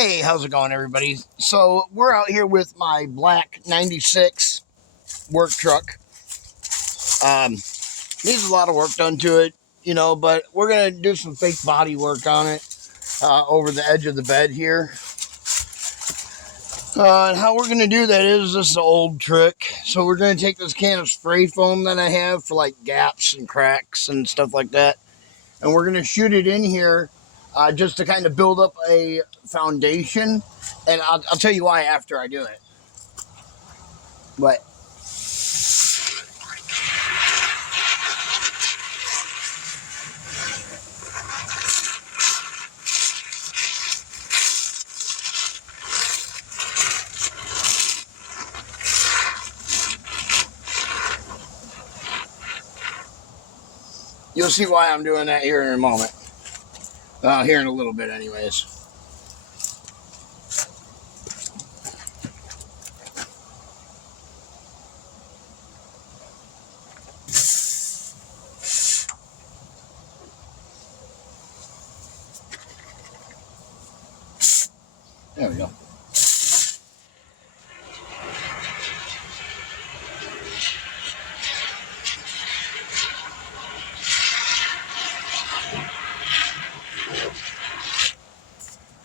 Hey, how's it going, everybody? So we're out here with my black 96 work truck. Needs a lot of work done to it, but we're going to do some fake body work on it over the edge of the bed here. And how we're going to do that is this is an old trick. So we're going to take this can of spray foam that I have for like gaps and cracks and stuff like that. And we're going to shoot it in here just to kind of build up a foundation. And I'll tell you why after I do it. But you'll see why I'm doing that here in a moment. Here in a little bit anyways. There we go.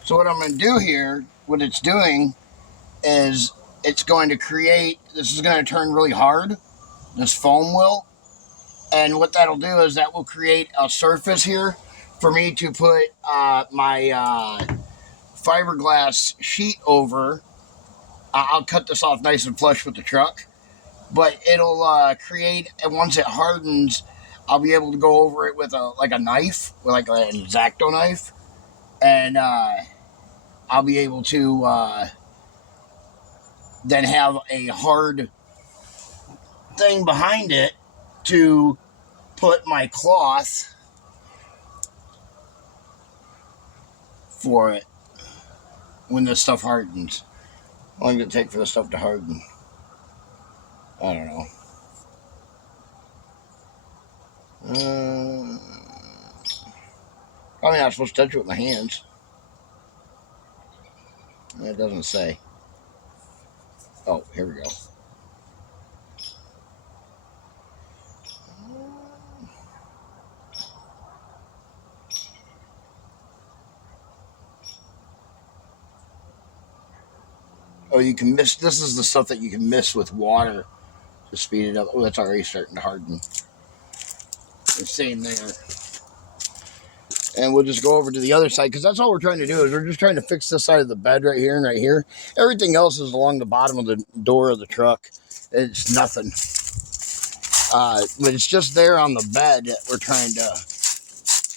So what I'm going to do here, what it's doing is it's going to create, this is going to turn really hard, this foam will, and what that'll do is that will create a surface here for me to put my fiberglass sheet over. I'll cut this off nice and flush with the truck, but it'll create, and once it hardens, I'll be able to go over it with a knife, with like an X-Acto knife, and I'll be able to then have a hard thing behind it to put my cloth for it when this stuff hardens. How long does it take for this stuff to harden? I don't know. Probably not supposed to touch it with my hands. It doesn't say. Oh, here we go. Oh, you can miss. This is the stuff that you can miss with water to speed it up. Oh, that's already starting to harden. The same there. And we'll just go over to the other side because that's all we're trying to do is we're just trying to fix this side of the bed right here and right here. Everything else is along the bottom of the door of the truck. It's nothing. But it's just there on the bed that we're trying to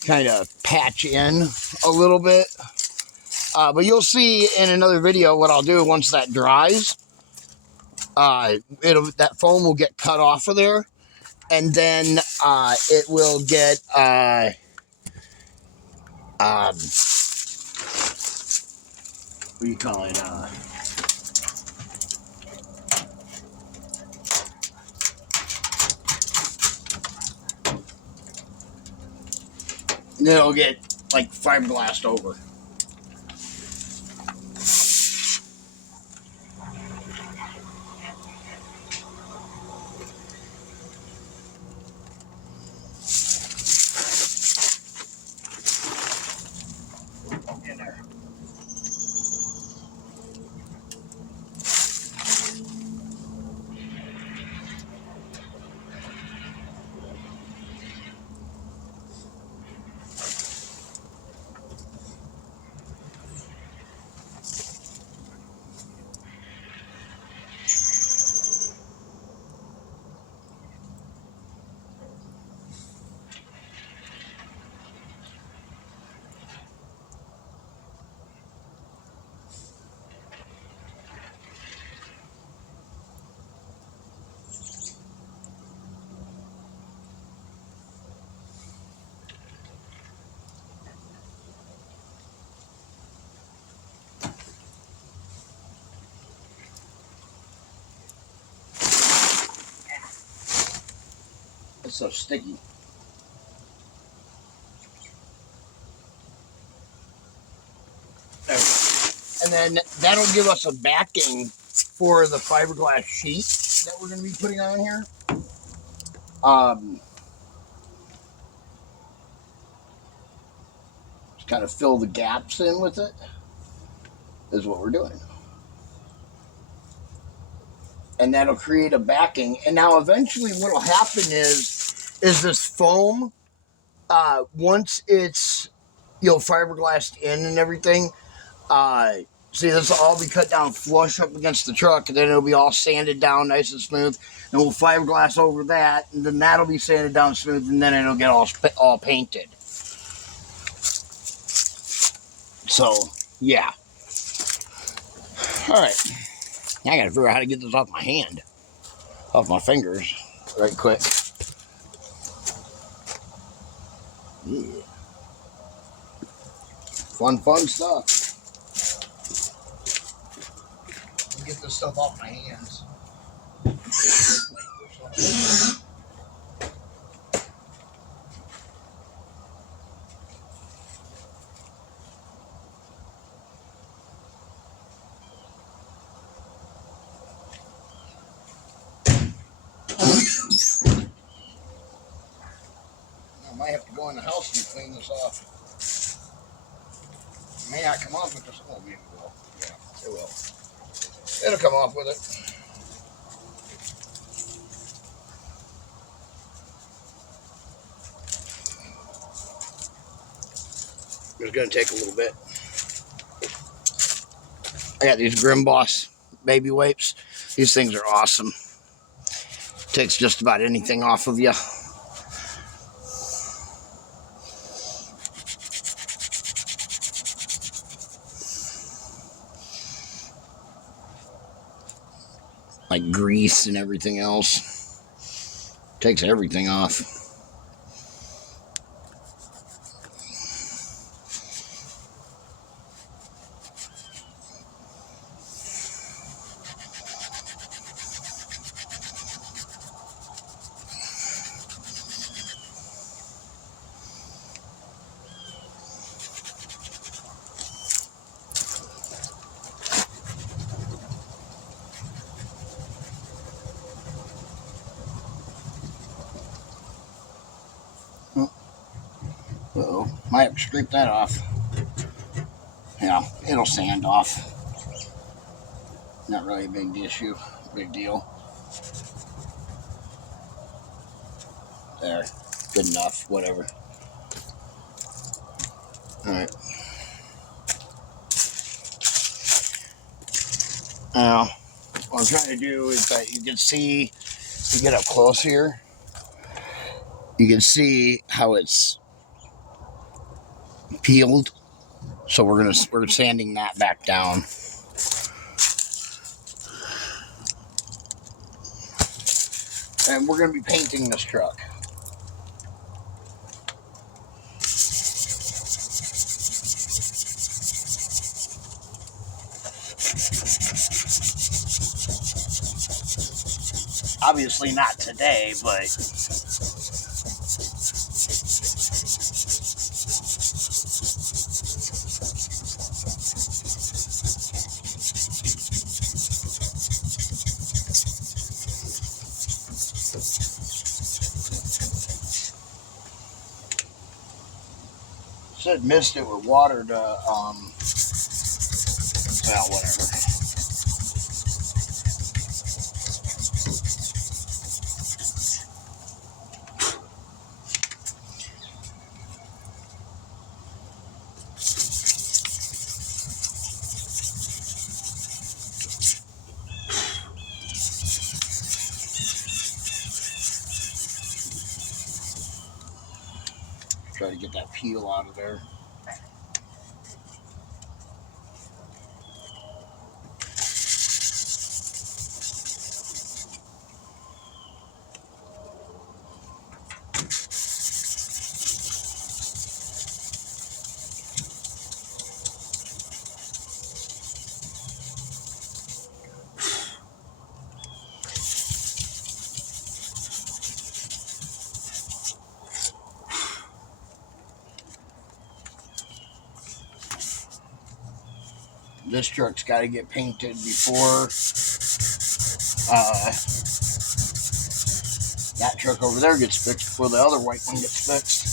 kind of patch in a little bit. But you'll see in another video what I'll do once that dries. That foam will get cut off of there, and then it will get what do you call it? Then it'll get like fiberglassed over. In there. It's so sticky. There we go. And then that'll give us a backing for the fiberglass sheet that we're going to be putting on here. Just kind of fill the gaps in with it is what we're doing. And that'll create a backing. And now eventually what will happen is this foam, once it's, fiberglassed in and everything, see, this will all be cut down flush up against the truck, and then it'll be all sanded down nice and smooth, and we'll fiberglass over that, and then that'll be sanded down smooth, and then it'll get all painted. So, yeah. All right. Now I gotta figure out how to get this off my hand, off my fingers, right quick. Yeah. Fun stuff. Get this stuff off my hands. I might have to go in the house and clean this off. It may not come off with this. Oh, maybe it will. Yeah, it will. It'll come off with it. It's going to take a little bit. I got these Grim Boss baby wipes. These things are awesome. Takes just about anything off of you. Like grease and everything else. Takes everything off. Uh-oh. Might have to scrape that off. Yeah, it'll sand off. Not really a big issue. Big deal. There. Good enough. Whatever. Alright. Now, what I'm trying to do is that you can see, you get up close here, you can see how it's peeled. So we're sanding that back down. And we're going to be painting this truck. Obviously not today, but said mist it with water to well, whatever. Try to get that peel out of there. This truck's got to get painted before uh, that truck over there gets fixed, before the other white one gets fixed.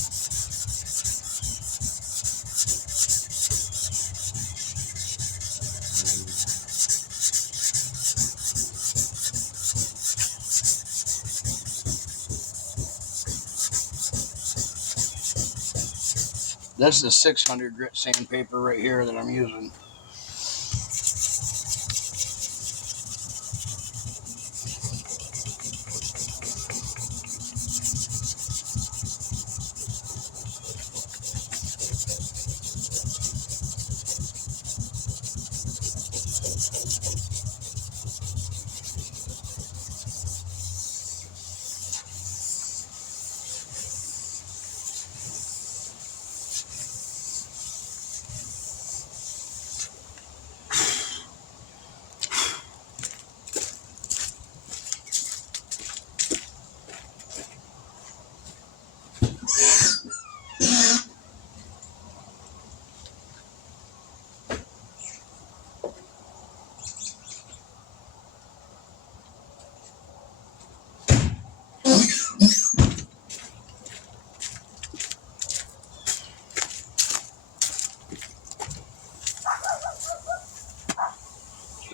This is a 600 grit sandpaper right here that I'm using.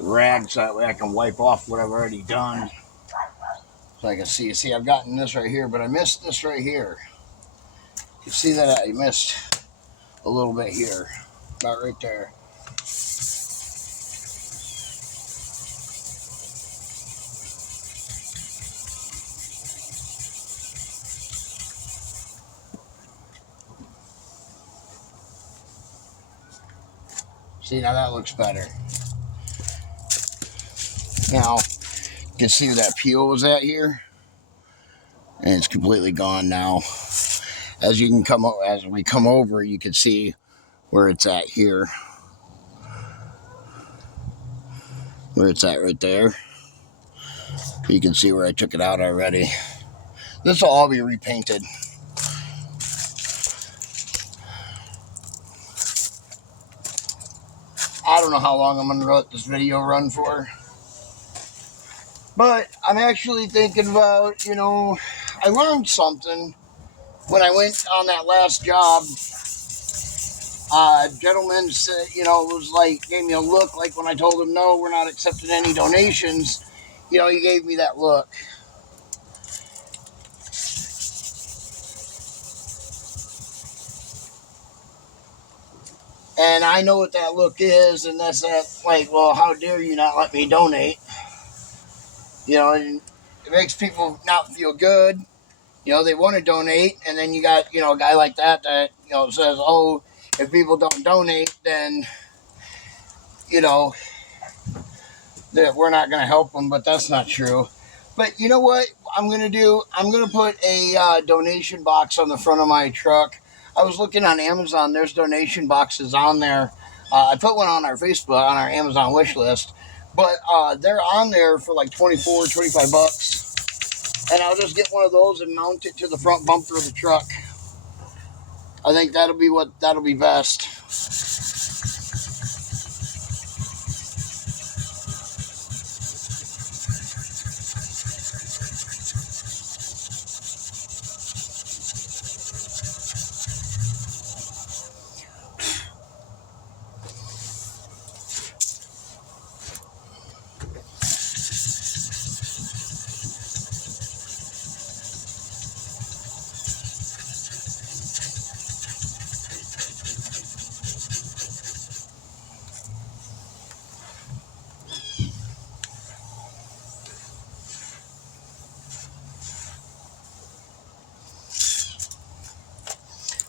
Rag so that way I can wipe off what I've already done. So I can see. See, I've gotten this right here, but I missed this right here. You see that I missed a little bit here, about right there. See, now that looks better. Now, you can see where that peel was at here, and it's completely gone now. As we come over, you can see where it's at here, where it's at right there. You can see where I took it out already. This will all be repainted. I don't know how long I'm going to let this video run for, but I'm actually thinking about, I learned something when I went on that last job. Gentleman said, was like, gave me a look like when I told him, no, we're not accepting any donations. He gave me that look. And I know what that look is, and that's that, like, well, how dare you not let me donate? And it makes people not feel good. They want to donate, and then you got, a guy like that, says, oh, if people don't donate, then, that we're not going to help them, but that's not true. But you know what I'm going to do? I'm going to put a donation box on the front of my truck. I was looking on Amazon. There's donation boxes on there. I put one on our Facebook, on our Amazon wish list. But they're on there for like $24, $25. And I'll just get one of those and mount it to the front bumper of the truck. I think that'll be best.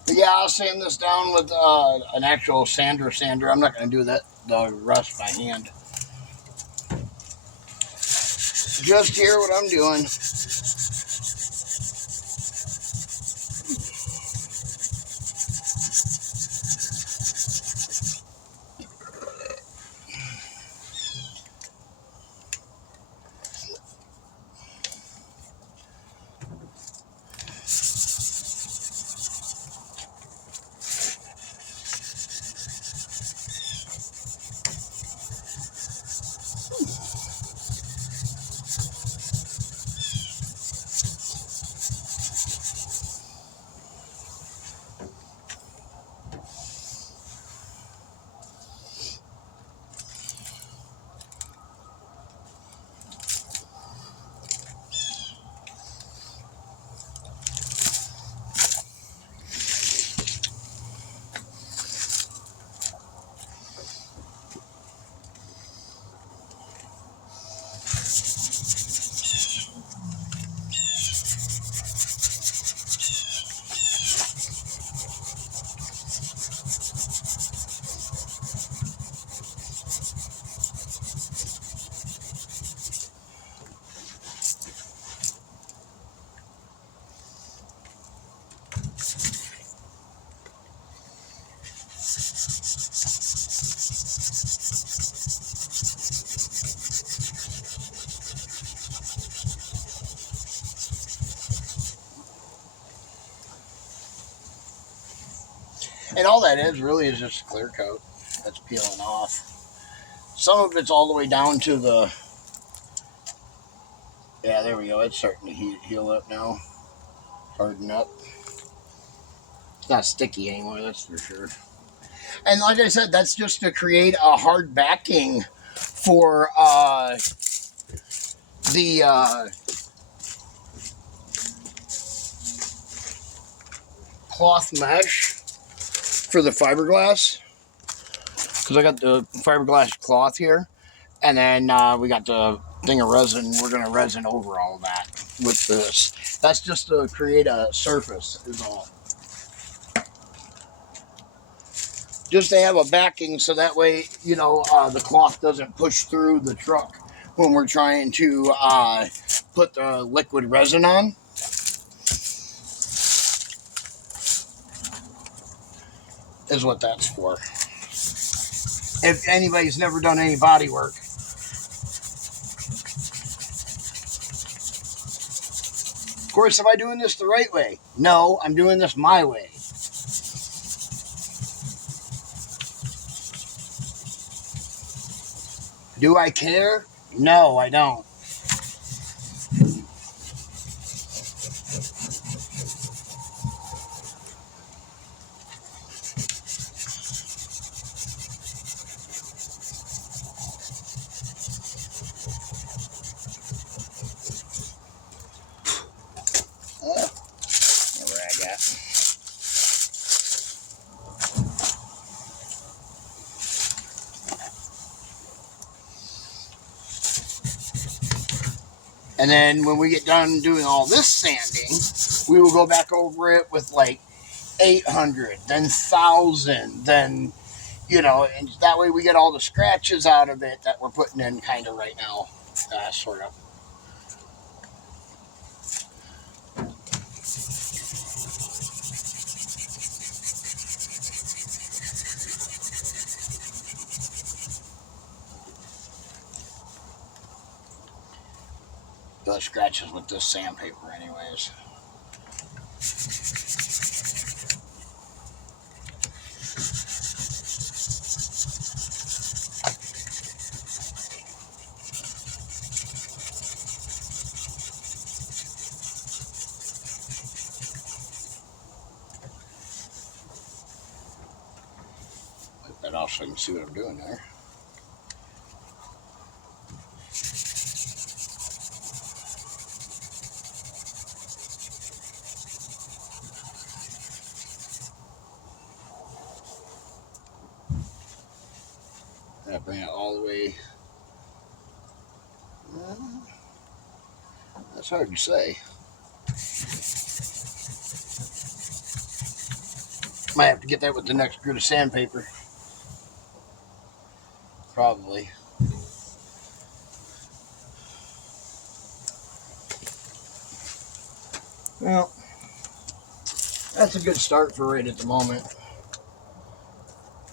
But yeah, I'll sand this down with an actual sander. I'm not going to do the rust by hand. Just hear what I'm doing. And all that is really is just a clear coat that's peeling off. Some of it's all the way down to the, yeah, there we go. It's starting to heal up now, harden up. It's not sticky anymore, that's for sure. And like I said, that's just to create a hard backing for the cloth mesh for the fiberglass. Because I got the fiberglass cloth here, and then we got the thing of resin. We're going to resin over all of that with this. That's just to create a surface is all. Just to have a backing so that way, you know, the cloth doesn't push through the truck when we're trying to put the liquid resin on. Is what that's for. If anybody's never done any body work. Of course, am I doing this the right way? No, I'm doing this my way. Do I care? No, I don't. Where I got. And then when we get done doing all this sanding, we will go back over it with like 800, then 1,000, then, you know, and that way we get all the scratches out of it that we're putting in kind of right now, sort of. The scratches with this sandpaper anyways. Wipe that off so you can see what I'm doing there. I bring it all the way. That's hard to say. Might have to get that with the next grit of sandpaper. Probably. Well, that's a good start for right at the moment.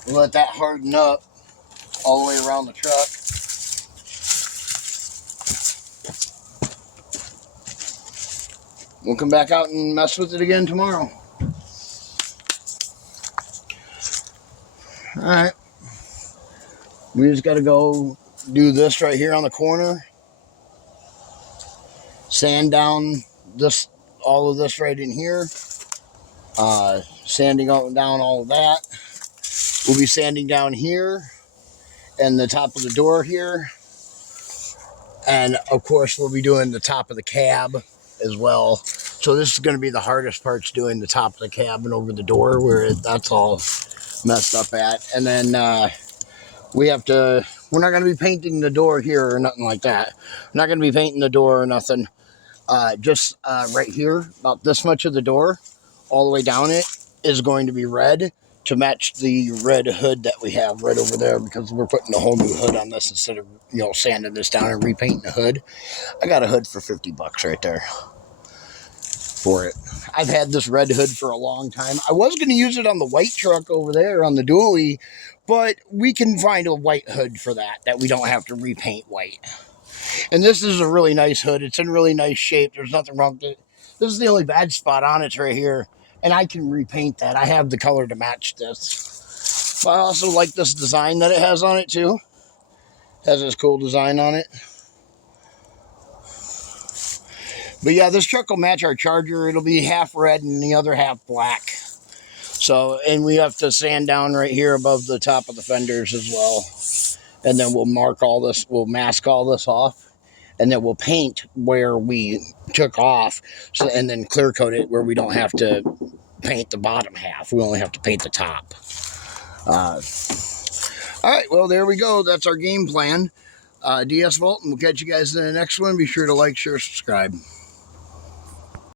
We'll let that harden up all the way around the truck. We'll come back out and mess with it again tomorrow. Alright. We just got to go do this right here on the corner. Sand down this, all of this right in here. Sanding down all of that. We'll be sanding down here and the top of the door here. And of course, we'll be doing the top of the cab as well. So this is going to be the hardest parts, doing the top of the cab and over the door where that's all messed up at. And then we're not going to be painting the door here or nothing like that. We're not going to be painting the door or nothing. Just right here, about this much of the door, all the way down it is going to be red to match the red hood that we have right over there, because we're putting a whole new hood on this instead of, you know, sanding this down and repainting the hood. I got a hood for $50 right there for it. I've had this red hood for a long time. I was going to use it on the white truck over there on the dually, but we can find a white hood for that we don't have to repaint white. And this is a really nice hood. It's in really nice shape. There's nothing wrong with it. This is the only bad spot on it's right here. And I can repaint that. I have the color to match this. But I also like this design that it has on it too. It has this cool design on it. But yeah, this truck will match our Charger. It'll be half red and the other half black. So, and we have to sand down right here above the top of the fenders as well. And then we'll mark all this, we'll mask all this off. And then we'll paint where we took off. So, and then clear coat it where we don't have to paint the bottom half. We only have to paint the top. All right, well, there we go. That's our game plan. DS Vault, and we'll catch you guys in the next one. Be sure to like, share, subscribe.